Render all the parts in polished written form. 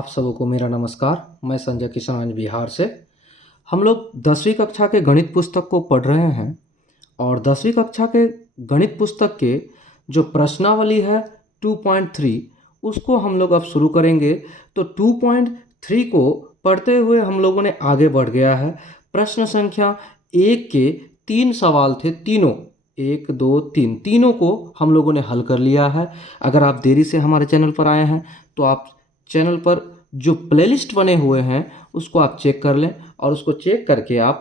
आप सबको मेरा नमस्कार। मैं संजय किशन बिहार से। हम लोग 10वीं कक्षा के गणित पुस्तक को पढ़ रहे हैं और 10वीं कक्षा के गणित पुस्तक के जो प्रश्नावली है 2.3 उसको हम लोग अब शुरू करेंगे। तो 2.3 को पढ़ते हुए हम लोगों ने आगे बढ़ गया है। प्रश्न संख्या 1 के 3 सवाल थे, तीनों 1 2 3 तीनों को हम लोगों ने हल कर लिया है। अगर आप देरी से हमारे चैनल पर आए हैं तो आप चैनल पर जो प्लेलिस्ट बने हुए हैं उसको आप चेक कर लें और उसको चेक करके आप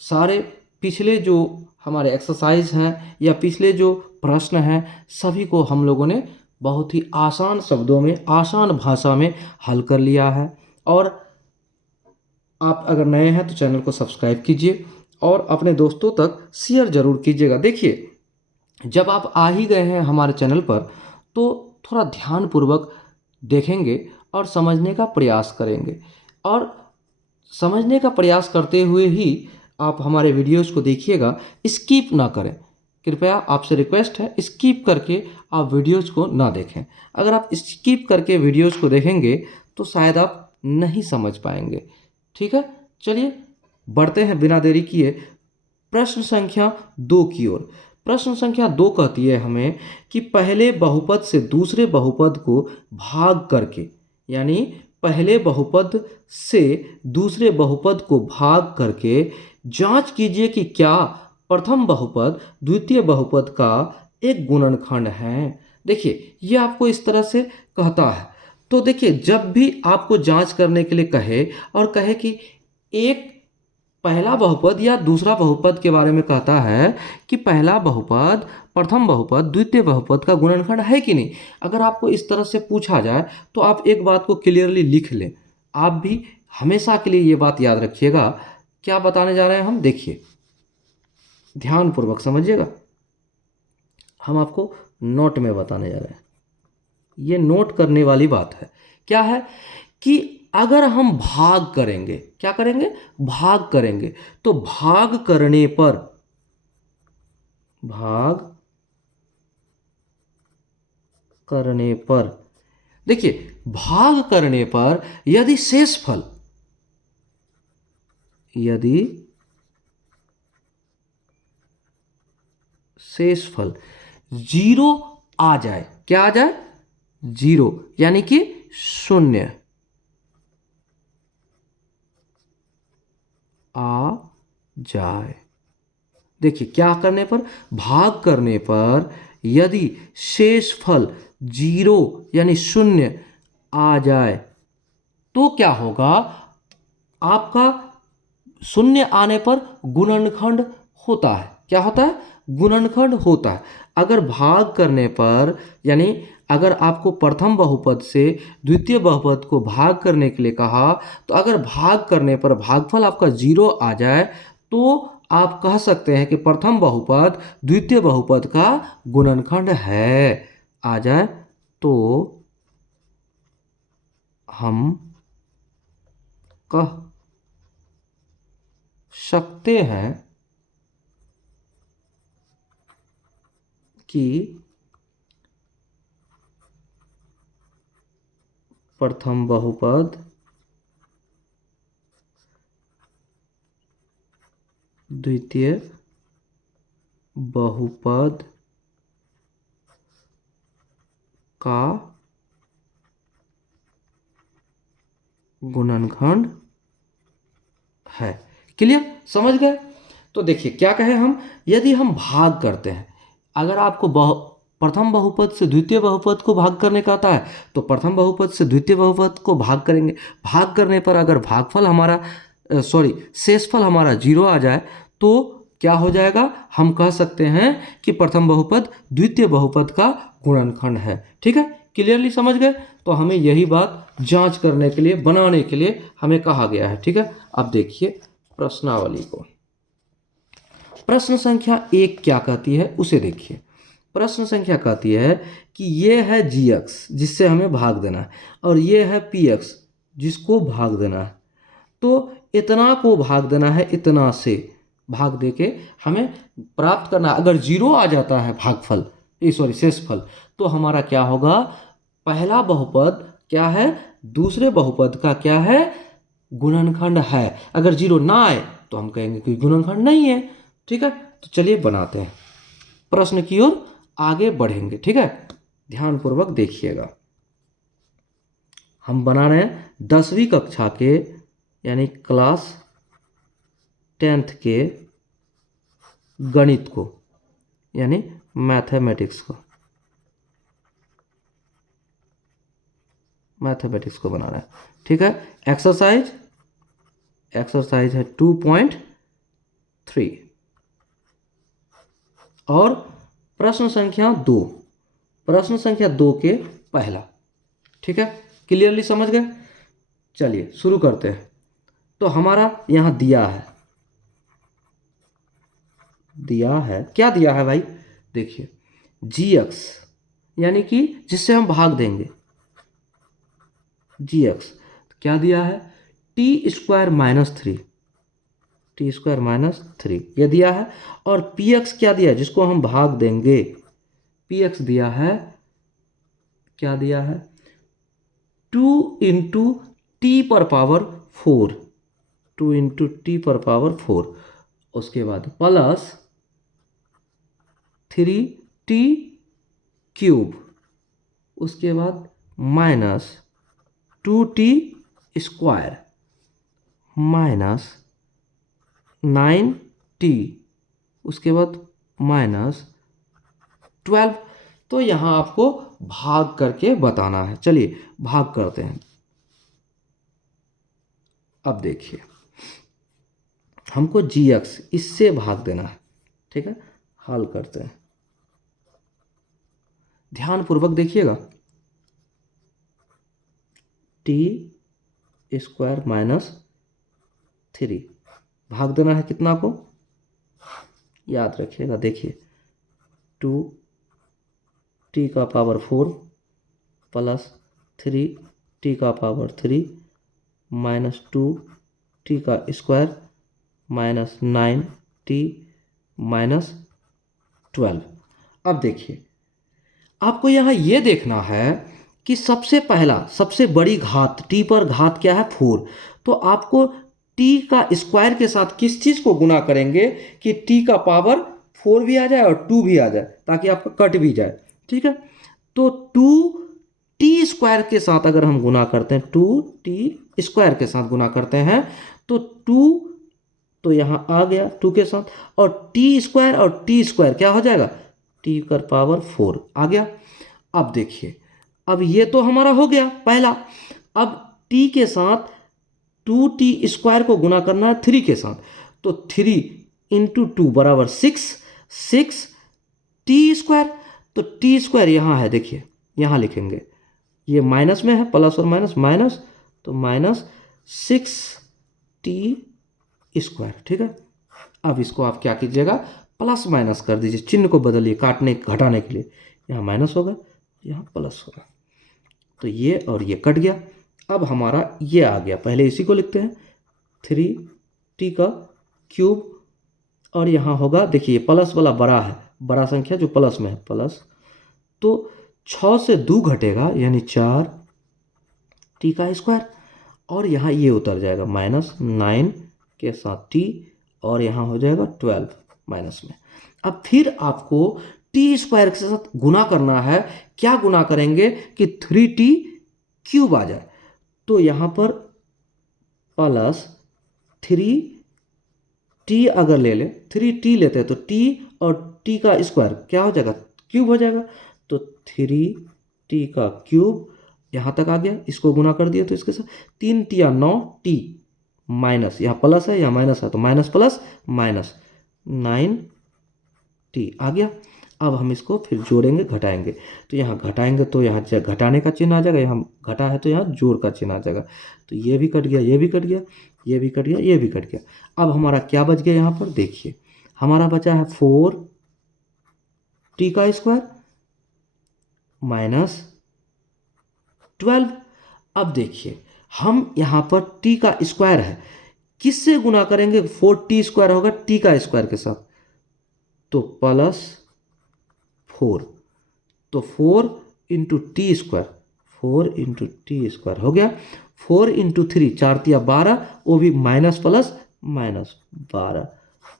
सारे पिछले जो हमारे एक्सरसाइज हैं या पिछले जो प्रश्न हैं सभी को हम लोगों ने बहुत ही आसान शब्दों में, आसान भाषा में हल कर लिया है। और आप अगर नए हैं तो चैनल को सब्सक्राइब कीजिए और अपने दोस्तों तक शेयर ज़रूर कीजिएगा। देखिए, जब आप आ ही गए हैं हमारे चैनल पर तो थोड़ा ध्यानपूर्वक देखेंगे और समझने का प्रयास करेंगे, और समझने का प्रयास करते हुए ही आप हमारे वीडियोस को देखिएगा, स्किप ना करें। कृपया आपसे रिक्वेस्ट है, स्किप करके आप वीडियोस को ना देखें। अगर आप स्किप करके वीडियोस को देखेंगे तो शायद आप नहीं समझ पाएंगे। ठीक है, चलिए बढ़ते हैं बिना देरी किए प्रश्न संख्या 2 की ओर। प्रश्न संख्या 2 कहती है हमें कि पहले बहुपद से दूसरे बहुपद को भाग करके, यानी पहले बहुपद से दूसरे बहुपद को भाग करके जांच कीजिए कि क्या प्रथम बहुपद द्वितीय बहुपद का एक गुणनखंड है। देखिए, ये आपको इस तरह से कहता है। तो देखिए, जब भी आपको जांच करने के लिए कहे और कहे कि एक पहला बहुपद या दूसरा बहुपद के बारे में कहता है कि पहला बहुपद प्रथम बहुपद द्वितीय बहुपद का गुणनखंड है कि नहीं, अगर आपको इस तरह से पूछा जाए तो आप एक बात को क्लियरली लिख लें। आप भी हमेशा के लिए ये बात याद रखिएगा। क्या बताने जा रहे हैं हम, देखिए ध्यानपूर्वक समझिएगा। हम आपको नोट में बताने जा रहे हैं, ये नोट करने वाली बात है। क्या है कि अगर हम भाग करेंगे, क्या करेंगे, भाग करेंगे, तो भाग करने पर, भाग करने पर, देखिए भाग करने पर यदि शेषफल, यदि शेषफल 0 आ जाए, क्या आ जाए, 0 यानी कि 0 आ जाए। देखिए, क्या करने पर, भाग करने पर यदि शेषफल 0 यानी 0 आ जाए तो क्या होगा, आपका 0 आने पर गुणनखंड होता है। क्या होता है, गुणनखंड होता है। अगर भाग करने पर, यानी अगर आपको प्रथम बहुपद से द्वितीय बहुपद को भाग करने के लिए कहा, तो अगर भाग करने पर भागफल आपका 0 आ जाए तो आप कह सकते हैं कि प्रथम बहुपद द्वितीय बहुपद का गुणनखंड है। आ जाए तो हम कह सकते हैं कि प्रथम बहुपद द्वितीय बहुपद का गुणनखंड है। क्लियर, समझ गए। तो देखिए क्या कहे हम, यदि हम भाग करते हैं, अगर आपको प्रथम बहुपद से द्वितीय बहुपद को भाग करने का आता है तो प्रथम बहुपद से द्वितीय बहुपद को भाग करेंगे। भाग करने पर अगर भागफल हमारा शेषफल हमारा 0 आ जाए तो क्या हो जाएगा, हम कह सकते हैं कि प्रथम बहुपद द्वितीय बहुपद का गुणनखंड है। ठीक है, क्लियरली समझ गए। तो हमें यही बात जांच करने के लिए, बनाने के लिए हमें कहा गया है। ठीक है, अब देखिए प्रश्नावली को। प्रश्न संख्या 1 क्या कहती है उसे देखिए। प्रश्न संख्या कहती है कि ये है gx जिससे हमें भाग देना है, और ये है px जिसको भाग देना है। तो इतना को भाग देना है, इतना से भाग देके हमें प्राप्त करना है। अगर 0 आ जाता है भागफल, सॉरी शेषफल, तो हमारा क्या होगा, पहला बहुपद क्या है, दूसरे बहुपद का क्या है, गुणनखंड है। अगर जीरो ना आए तो हम कहेंगे कि गुणनखंड नहीं है। ठीक है, तो चलिए बनाते हैं, प्रश्न की ओर आगे बढ़ेंगे। ठीक है, ध्यानपूर्वक देखिएगा। हम बना रहे हैं 10वीं कक्षा के यानी क्लास 10th के गणित को यानी मैथमेटिक्स को बना रहे हैं। ठीक है, एक्सरसाइज है 2.3 और प्रश्न संख्या 2 के पहला। ठीक है, क्लियरली समझ गए। चलिए शुरू करते हैं। तो हमारा यहां दिया है क्या दिया है भाई, देखिए gx यानी कि जिससे हम भाग देंगे, gx क्या दिया है, t स्क्वायर माइनस थ्री ये दिया है। और px क्या दिया है, जिसको हम भाग देंगे, px दिया है, क्या दिया है, 2 इंटू टी पर पावर 4, 2 इंटू टी पर पावर 4, उसके बाद प्लस 3t क्यूब, उसके बाद minus 2t square minus 9t, उसके बाद माइनस 12। तो यहां आपको भाग करके बताना है। चलिए भाग करते हैं। अब देखिए हमको gx इससे भाग देना है। ठीक है, हल करते हैं, ध्यानपूर्वक देखिएगा। टी स्क्वायर माइनस 3 भाग देना है कितना को, याद रखिएगा। देखिए 2t का पावर 4 प्लस 3t का पावर 3 माइनस 2t का स्क्वायर माइनस 9t माइनस 12। अब देखिए आपको यहाँ ये देखना है कि सबसे पहला सबसे बड़ी घात t पर घात क्या है, 4। तो आपको t का स्क्वायर के साथ किस चीज़ को गुना करेंगे कि t का पावर 4 भी आ जाए और 2 भी आ जाए, ताकि आपका कट भी जाए। ठीक है, तो 2t स्क्वायर के साथ अगर हम गुना करते हैं, 2t स्क्वायर के साथ गुना करते हैं तो 2 तो यहाँ आ गया 2 के साथ, और टी स्क्वायर और टी स्क्वायर क्या हो जाएगा, टी का पावर 4 आ गया। अब देखिए अब ये तो हमारा हो गया पहला। अब t के साथ 2t स्क्वायर को गुना करना है 3 के साथ, तो 3 इंटू 2 बराबर 6 टी स्क्वायर। तो टी स्क्वायर यहाँ है, देखिए यहाँ लिखेंगे, ये माइनस में है, प्लस और माइनस, तो माइनस 6t स्क्वायर। ठीक है, अब इसको आप क्या कीजिएगा, प्लस माइनस कर दीजिए, चिन्ह को बदलिए, काटने घटाने के लिए। यहाँ माइनस होगा, यहाँ प्लस होगा, तो ये और ये कट गया। अब हमारा ये आ गया, पहले इसी को लिखते हैं 3t का क्यूब, और यहाँ होगा, देखिए प्लस वाला बड़ा है, बड़ा संख्या जो प्लस में है, प्लस, तो 6 से 2 घटेगा यानी 4t का स्क्वायर, और यहाँ ये उतर जाएगा माइनस 9 के साथ t, और यहाँ हो जाएगा 12 माइनस में। अब फिर आपको टी स्क्वायर के साथ गुना करना है। क्या गुना करेंगे कि 3t क्यूब आ जाए, तो यहाँ पर प्लस 3t अगर ले ले, 3t लेते हैं तो t और t का स्क्वायर क्या हो जाएगा, क्यूब हो जाएगा, तो 3t का क्यूब यहाँ तक आ गया। इसको गुना कर दिया तो इसके साथ 3 तिया 9t माइनस, यहाँ प्लस है यहाँ माइनस है, तो माइनस प्लस माइनस 9t आ गया। अब हम इसको फिर जोड़ेंगे घटाएंगे, तो यहाँ घटाएंगे तो यहाँ घटाने का चिन्ह आ जाएगा, यहाँ घटा है तो यहाँ जोड़ का चिन्ह आ जाएगा, तो ये भी कट गया, ये भी कट गया, ये भी कट गया, ये भी कट गया। अब हमारा क्या बच गया, यहाँ पर देखिए हमारा बचा है 4t का स्क्वायर माइनस 12। अब देखिए हम यहाँ पर t का स्क्वायर है, किससे गुना करेंगे, 4t स्क्वायर होगा t का स्क्वायर के साथ, तो प्लस 4, तो 4 into T square 4 into T square हो गया। 4 इंटू 3 4 तिया 12, वो भी माइनस प्लस माइनस 12।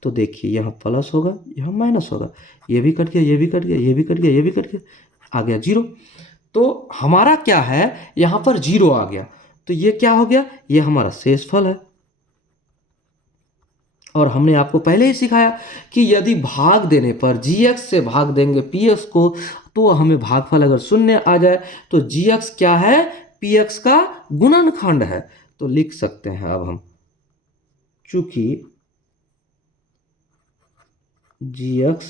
तो देखिए यहाँ प्लस होगा यहाँ माइनस होगा, ये भी कट गया, ये भी कट गया, ये भी कट गया, ये भी कट गया, आ गया जीरो। तो हमारा क्या है, यहाँ पर जीरो आ गया। तो ये क्या हो गया, ये हमारा शेषफल है। और हमने आपको पहले ही सिखाया कि यदि भाग देने पर gx से भाग देंगे px को, तो हमें भागफल अगर शून्य आ जाए तो gx क्या है, px का गुणनखंड है। तो लिख सकते हैं अब हम, चूंकि gx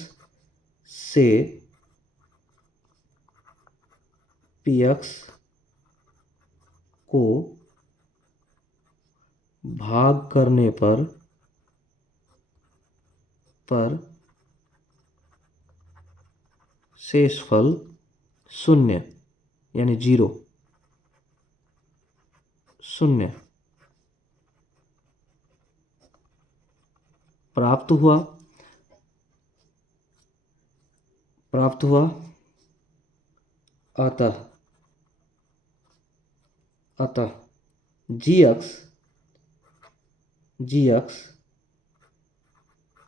से px को भाग करने पर शेषफल शून्य यानी जीरो, शून्य प्राप्त हुआ, अतः gx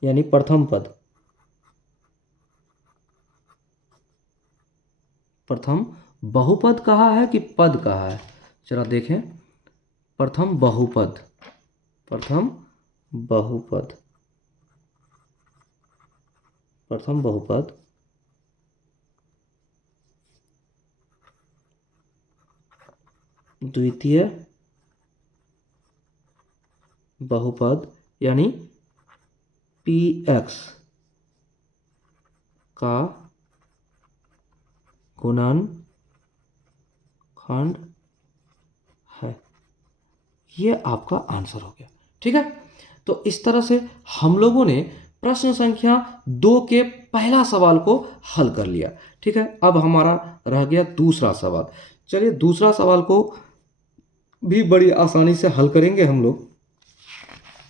यानी प्रथम पद, प्रथम बहुपद कहा है कि पद कहा है, चला देखें। प्रथम बहुपद, प्रथम बहुपद, प्रथम बहुपद, द्वितीय बहुपद यानी px का गुणनखंड है। ये आपका आंसर हो गया, ठीक है। तो इस तरह से हम लोगों ने प्रश्न संख्या 2 के पहला सवाल को हल कर लिया, ठीक है। अब हमारा रह गया दूसरा सवाल। चलिए दूसरा सवाल को भी बड़ी आसानी से हल करेंगे हम लोग।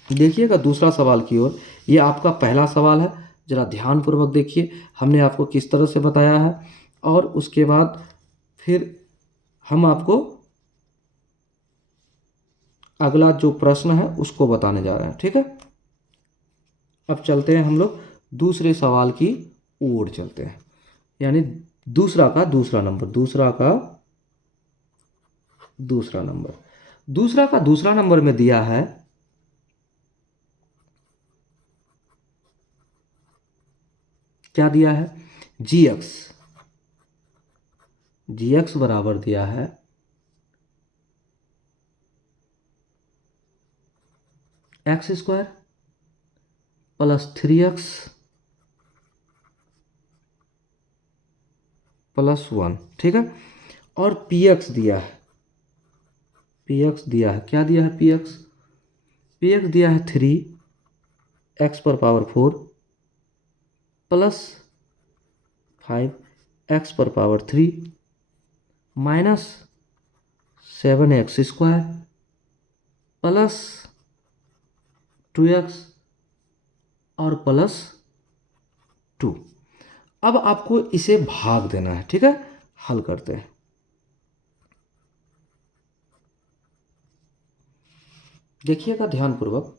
देखिएगा दूसरा सवाल की ओर, ये आपका पहला सवाल है, जरा ध्यानपूर्वक देखिए हमने आपको किस तरह से बताया है, और उसके बाद फिर हम आपको अगला जो प्रश्न है उसको बताने जा रहे हैं, ठीक है। अब चलते हैं हम लोग दूसरे सवाल की ओर चलते हैं, यानी दूसरा का दूसरा नंबर, दूसरा का दूसरा नंबर में दिया है क्या दिया है, gx बराबर दिया है x square plus 3x plus 1, ठीक है। और px दिया है, क्या दिया है, px दिया है 3x पर पावर 4 प्लस 5x पर power 3 minus 7x square plus 2x और प्लस 2। अब आपको इसे भाग देना है, ठीक है। हल करते हैं। देखिएगा ध्यानपूर्वक,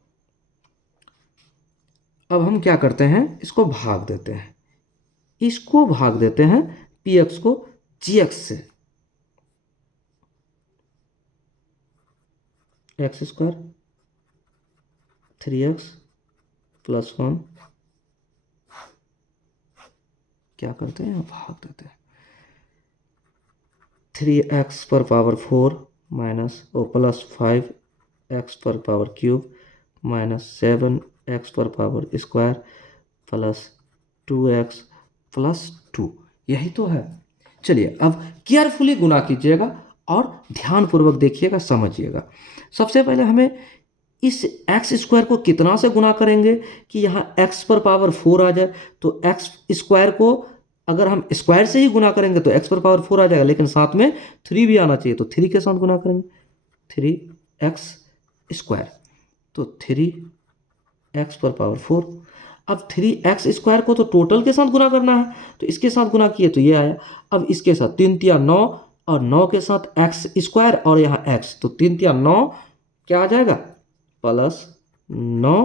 अब हम क्या करते हैं, इसको भाग देते हैं, px को gx से, x स्क्वायर 3x प्लस 1 क्या करते हैं, भाग देते हैं। 3x पर power 4 minus O plus 5x पर पावर क्यूब माइनस 7x पर power square plus 2x plus 2, यही तो है। चलिए अब केयरफुली गुना कीजिएगा और ध्यानपूर्वक देखिएगा, समझिएगा। सबसे पहले हमें इस x स्क्वायर को कितना से गुना करेंगे कि यहाँ x पर पावर 4 आ जाए। तो x स्क्वायर को अगर हम स्क्वायर से ही गुना करेंगे तो x पर पावर 4 आ जाएगा, लेकिन साथ में 3 भी आना चाहिए, तो 3 के साथ गुना करेंगे, 3x स्क्वायर, तो 3x पर पावर 4। अब 3x स्क्वायर को तो टोटल के साथ गुना करना है, तो इसके साथ गुना किए तो ये आया। अब इसके साथ 3 तिया 9 और 9 के साथ एक्स स्क्वायर और यहाँ एक्स, तो 3 तिया 9 क्या आ जाएगा प्लस 9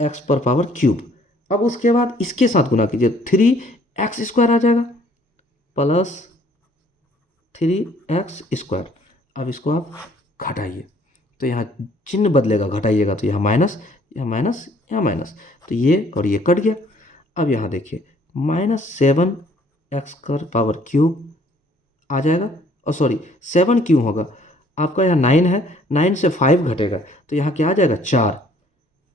एक्स पर पावर क्यूब। अब उसके बाद इसके साथ गुना कीजिए, 3 एक्स स्क्वायर आ जाएगा प्लस 3 एक्स स्क्वायर। अब इसको आप घटाइए तो यहाँ चिन्ह बदलेगा, घटाइएगा तो यहाँ माइनस, यहाँ माइनस, यहाँ माइनस, तो ये और ये कट गया। अब यहाँ देखिए -7 एक्स कर पावर क्यूब आ जाएगा, और सॉरी 7 क्यों होगा, आपका यहाँ 9 है, 9 से 5 घटेगा तो यहाँ क्या आ जाएगा 4,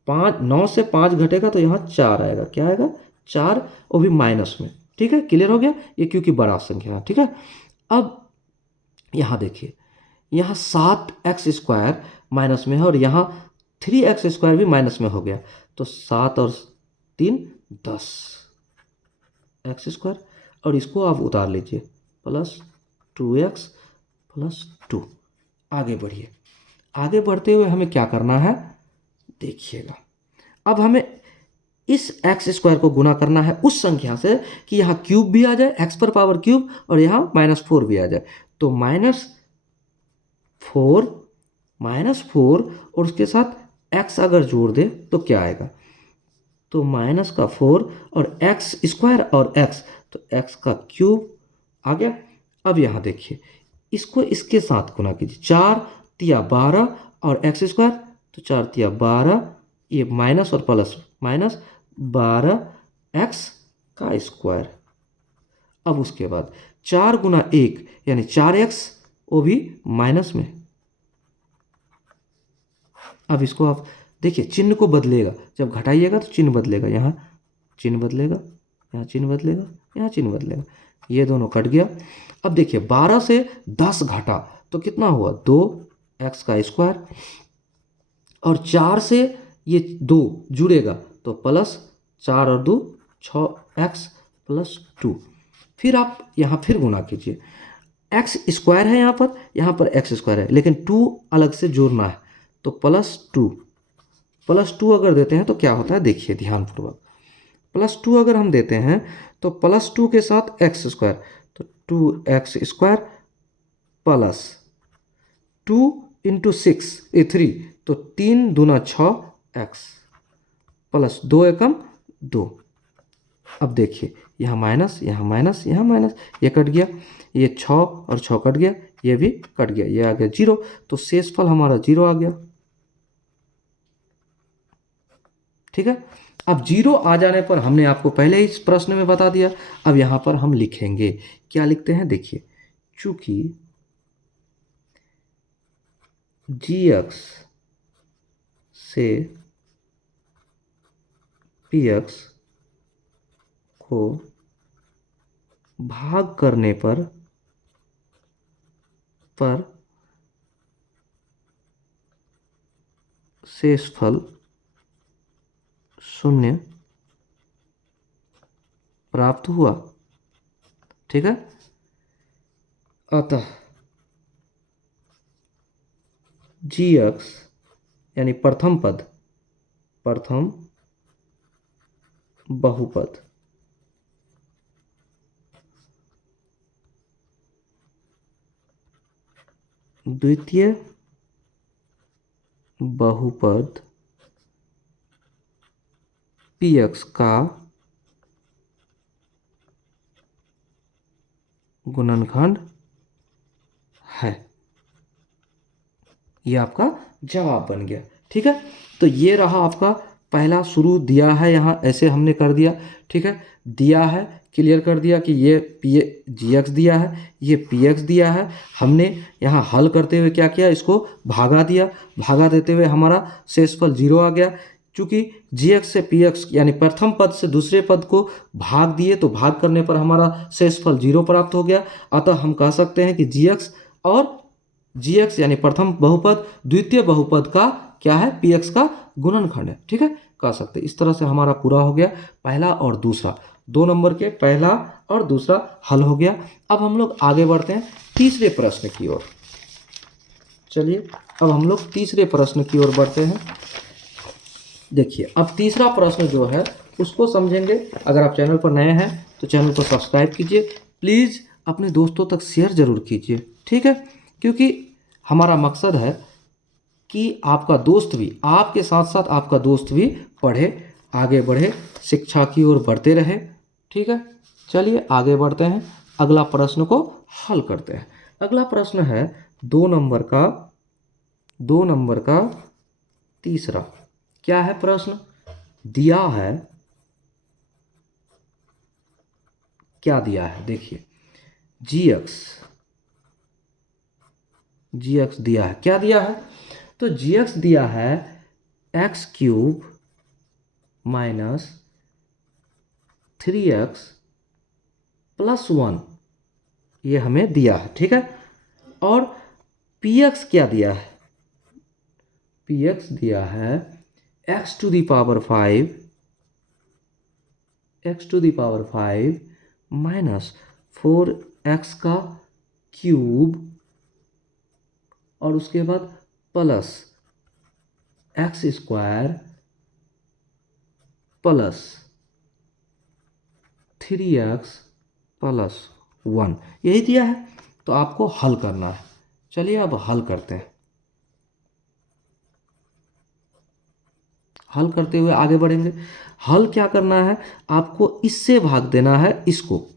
5, 9 से 5 घटेगा तो यहाँ 4 आएगा, क्या आएगा 4, वो भी माइनस में। ठीक है, क्लियर हो गया ये, क्योंकि बड़ा संख्या है। ठीक है, अब यहाँ देखिए, यहाँ 7 एक्स स्क्वायर माइनस में है और यहाँ 3 एक्स स्क्वायर भी माइनस में हो गया, तो 7 और 3 10 एक्स स्क्वायर, और इसको आप उतार लीजिए प्लस 2x प्लस 2। आगे बढ़िए, आगे बढ़ते हुए हमें क्या करना है देखिएगा, अब हमें इस एक्स स्क्वायर को गुना करना है उस संख्या से कि यहाँ क्यूब भी आ जाए, एक्स पर पावर क्यूब, और यहाँ -4 भी आ जाए, तो -4 और उसके साथ एक्स अगर जोड़ दे तो क्या आएगा, तो -4 और एक्स स्क्वायर और एक्स, तो एक्स का क्यूब आ गया। अब यहाँ देखिए, इसको इसके साथ गुना कीजिए, 4 तिया 12 और एक्स स्क्वायर, तो 4 तिया 12, ये माइनस और प्लस माइनस 12 एक्स का स्क्वायर। अब उसके बाद 4 गुना 1 यानी 4x, वो भी माइनस में। अब इसको आप देखिए, चिन्ह को बदलेगा, जब घटाइएगा तो चिन्ह बदलेगा, यहाँ चिन्ह बदलेगा, यहाँ चिन्ह बदलेगा, यहाँ चिन्ह बदलेगा, ये दोनों कट गया। अब देखिए 12 से 10 घटा तो कितना हुआ 2 एक्स का स्क्वायर, और 4 से ये 2 जुड़ेगा तो प्लस 4 और 2 6 एक्स प्लस 2। फिर आप यहाँ फिर गुना कीजिए, एक्स स्क्वायर है यहाँ पर एक्स स्क्वायर है, लेकिन 2 अलग से जोड़ना है, तो प्लस टू अगर देते हैं तो क्या होता है देखिए ध्यानपूर्वक, +2 अगर हम देते हैं तो +2 के साथ एक्स स्क्वायर, तो 2x स्क्वायर प्लस 2 इंटू 6 3, तो 3 दूना 6 एक्स प्लस 2 एकम 2। अब देखिए यहाँ माइनस, यहाँ माइनस, यहाँ माइनस, ये कट गया, ये 6 और 6 कट गया, ये भी कट गया, ये आ गया 0, तो शेषफल हमारा 0 आ गया। ठीक है, अब 0 आ जाने पर हमने आपको पहले ही इस प्रश्न में बता दिया, अब यहाँ पर हम लिखेंगे, क्या लिखते हैं देखिए, चूंकि gx से px को भाग करने पर शेषफल 0 प्राप्त हुआ। ठीक है, अतः gx यानी प्रथम पद, प्रथम बहुपद, द्वितीय बहुपद px का गुणनखंड है। ये आपका जवाब बन गया। ठीक है, तो ये रहा आपका पहला, शुरू दिया है यहाँ ऐसे हमने कर दिया। ठीक है, दिया है, क्लियर कर दिया कि ये gx दिया है, ये px दिया है, हमने यहाँ हल करते हुए क्या किया, इसको भागा दिया, भागा देते हुए हमारा शेषफल 0 आ गया। चूंकि gx से px यानी प्रथम पद से दूसरे पद को भाग दिए तो भाग करने पर हमारा शेषफल 0 प्राप्त हो गया। अतः हम कह सकते हैं कि gx यानी प्रथम बहुपद द्वितीय बहुपद का क्या है, px का गुणनखंड है। ठीक है, कह सकते हैं। इस तरह से हमारा पूरा हो गया पहला और दूसरा, 2 नंबर के पहला और दूसरा हल हो गया। अब हम लोग आगे बढ़ते हैं तीसरे प्रश्न की ओर। चलिए अब हम लोग तीसरे प्रश्न की ओर बढ़ते हैं। देखिए अब तीसरा प्रश्न जो है उसको समझेंगे। अगर आप चैनल पर नए हैं तो चैनल को सब्सक्राइब कीजिए प्लीज़। अपने दोस्तों तक शेयर ज़रूर कीजिए, ठीक है, क्योंकि हमारा मकसद है कि आपका दोस्त भी, आपके साथ साथ आपका दोस्त भी पढ़े, आगे बढ़े, शिक्षा की ओर बढ़ते रहे, ठीक है। चलिए आगे बढ़ते हैं, अगला प्रश्न को हल करते हैं। अगला प्रश्न है 2 नंबर का, 2 नंबर का तीसरा। क्या है प्रश्न? दिया है, क्या दिया है देखिए, जी एक्स दिया है। क्या दिया है? तो जी एक्स दिया है x³ माइनस 3x+1, ये हमें दिया है, ठीक है। और पी एक्स क्या दिया है? पी एक्स दिया है x⁵, x⁵ माइनस 4x³ और उसके बाद प्लस x² प्लस 3x+1, यही दिया है। तो आपको हल करना है। चलिए अब हल करते हैं। हल करते हुए आगे बढ़ेंगे। हल क्या करना है? आपको इससे भाग देना है इसको।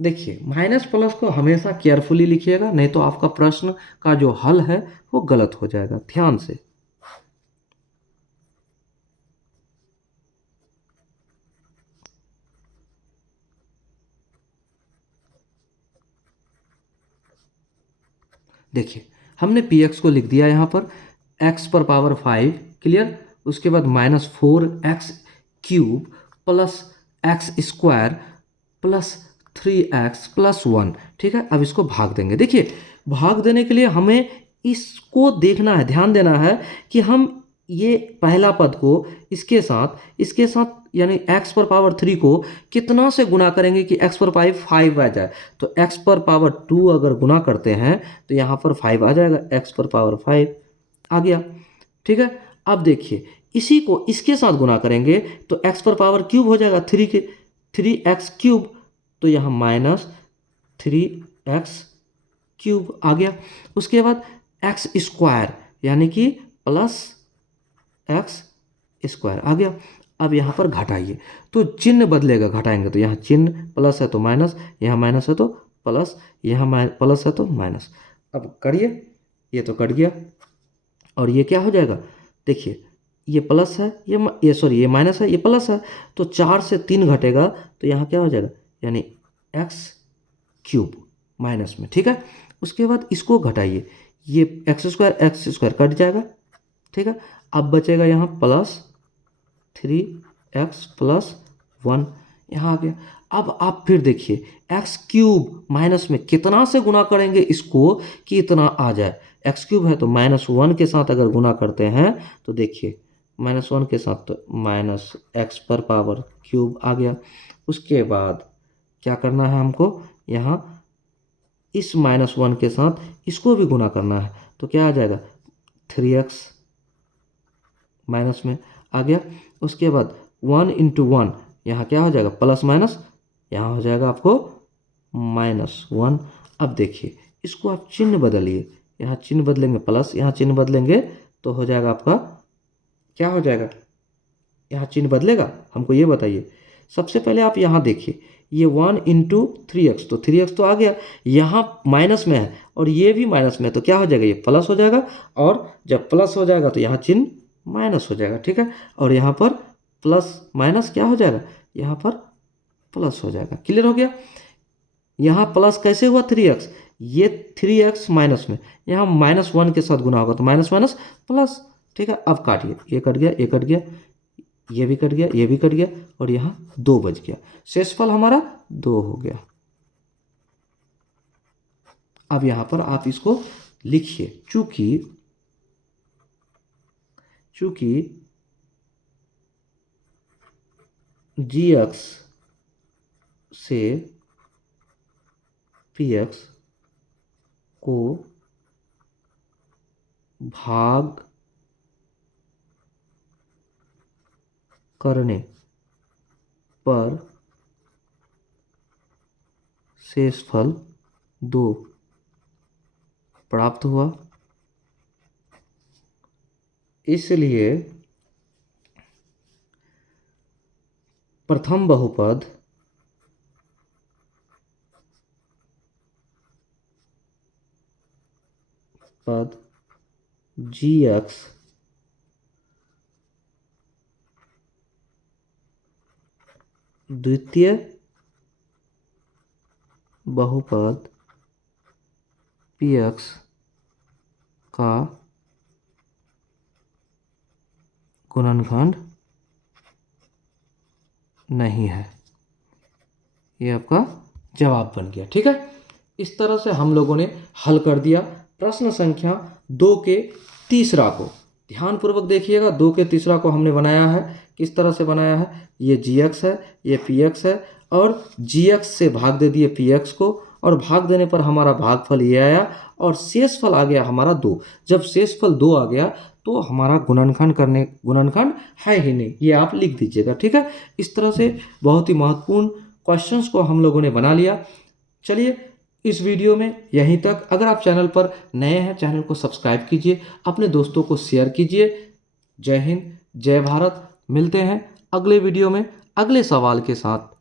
देखिए, माइनस प्लस को हमेशा केयरफुली लिखिएगा, नहीं तो आपका प्रश्न का जो हल है वो गलत हो जाएगा। ध्यान से देखिए, हमने पी एक्स को लिख दिया यहाँ पर x⁵, क्लियर। उसके बाद -4x³ plus x² plus 3x+1, ठीक है। अब इसको भाग देंगे। देखिए, भाग देने के लिए हमें इसको देखना है, ध्यान देना है कि हम ये पहला पद को इसके साथ यानी x⁵ को कितना से गुणा करेंगे कि x⁵ आ जाए। तो x⁵2 अगर गुणा करते हैं तो यहाँ पर 5 आ जाएगा, x⁵ आ गया, ठीक है। अब देखिए, इसी को इसके साथ गुणा करेंगे तो x⁵³ हो जाएगा, 3x³, तो यहाँ -3x³ आ गया। उसके बाद x² यानी कि प्लस x² आ गया। अब यहाँ पर घटाइए तो चिन्ह बदलेगा, घटाएंगे तो यहाँ चिन्ह प्लस है तो माइनस, यहाँ माइनस है तो प्लस, यहाँ प्लस है तो माइनस। अब करिए, ये तो कट गया और ये क्या हो जाएगा? देखिए, ये प्लस है, ये सॉरी ये माइनस है, ये प्लस है, तो 4 से 3 घटेगा तो यहाँ क्या हो जाएगा, यानी x³ माइनस में, ठीक है। उसके बाद इसको घटाइए, ये x² कट जाएगा, ठीक है। अब बचेगा यहाँ प्लस 3x+1, यहाँ आ गया। अब आप फिर देखिए, x³ माइनस में कितना से गुणा करेंगे इसको कि इतना आ जाए। x³ है तो -1 के साथ अगर गुणा करते हैं तो देखिए, -1 के साथ तो -x⁵ आ गया। उसके बाद क्या करना है हमको, यहाँ इस -1 के साथ इसको भी गुणा करना है, तो क्या आ जाएगा, 3x माइनस में आ गया। उसके बाद 1 × 1, यहाँ क्या हो जाएगा, प्लस माइनस, यहाँ हो जाएगा आपको -1। अब देखिए, इसको आप चिन्ह बदलिए, यहाँ चिन्ह बदलेंगे प्लस, यहाँ चिन्ह बदलेंगे तो हो जाएगा आपका, क्या हो जाएगा, यहाँ चिन्ह बदलेगा, हमको ये बताइए। सबसे पहले आप यहाँ देखिए, ये 1 × 3x, तो 3x तो आ गया, यहाँ माइनस में है और ये भी माइनस में है, तो क्या हो जाएगा, ये प्लस हो जाएगा। और जब प्लस हो जाएगा तो यहाँ चिन्ह माइनस हो जाएगा, ठीक है। और यहाँ पर प्लस माइनस क्या हो जाएगा, यहाँ पर प्लस हो जाएगा। क्लियर हो गया? यहाँ प्लस कैसे हुआ, 3x, ये 3x माइनस में, यहाँ -1 के साथ गुना होगा तो माइनस माइनस प्लस, ठीक है। अब काटिए, ये कट गया, ये कट गया, ये भी कट गया, ये भी कट गया और यहाँ 2 बच गया। शेषफल हमारा 2 हो गया। अब यहाँ पर आप इसको लिखिए, चूंकि जी एक्स से पी एक्स को भाग करने पर शेषफल 2 प्राप्त हुआ। इसलिए प्रथम बहुपद gx द्वितीय बहुपद px का गुणनखंड नहीं है। ये आपका जवाब बन गया। ठीक है, इस तरह से हम लोगों ने हल कर दिया प्रश्न संख्या 2 के तीसरा को। ध्यानपूर्वक देखिएगा, 2 के तीसरा को हमने बनाया है, किस तरह से बनाया है, ये gx है, ये px है, और gx से भाग दे दिए px को, और भाग देने पर हमारा भागफल ये आया, और शेषफल आ गया हमारा 2। जब शेषफल 2 आ गया तो हमारा गुणनखंड है ही नहीं, ये आप लिख दीजिएगा। ठीक है, इस तरह से बहुत ही महत्वपूर्ण क्वेश्चंस को हम लोगों ने बना लिया। चलिए, इस वीडियो में यहीं तक। अगर आप चैनल पर नए हैं, चैनल को सब्सक्राइब कीजिए, अपने दोस्तों को शेयर कीजिए। जय हिंद, जय भारत। मिलते हैं अगले वीडियो में अगले सवाल के साथ।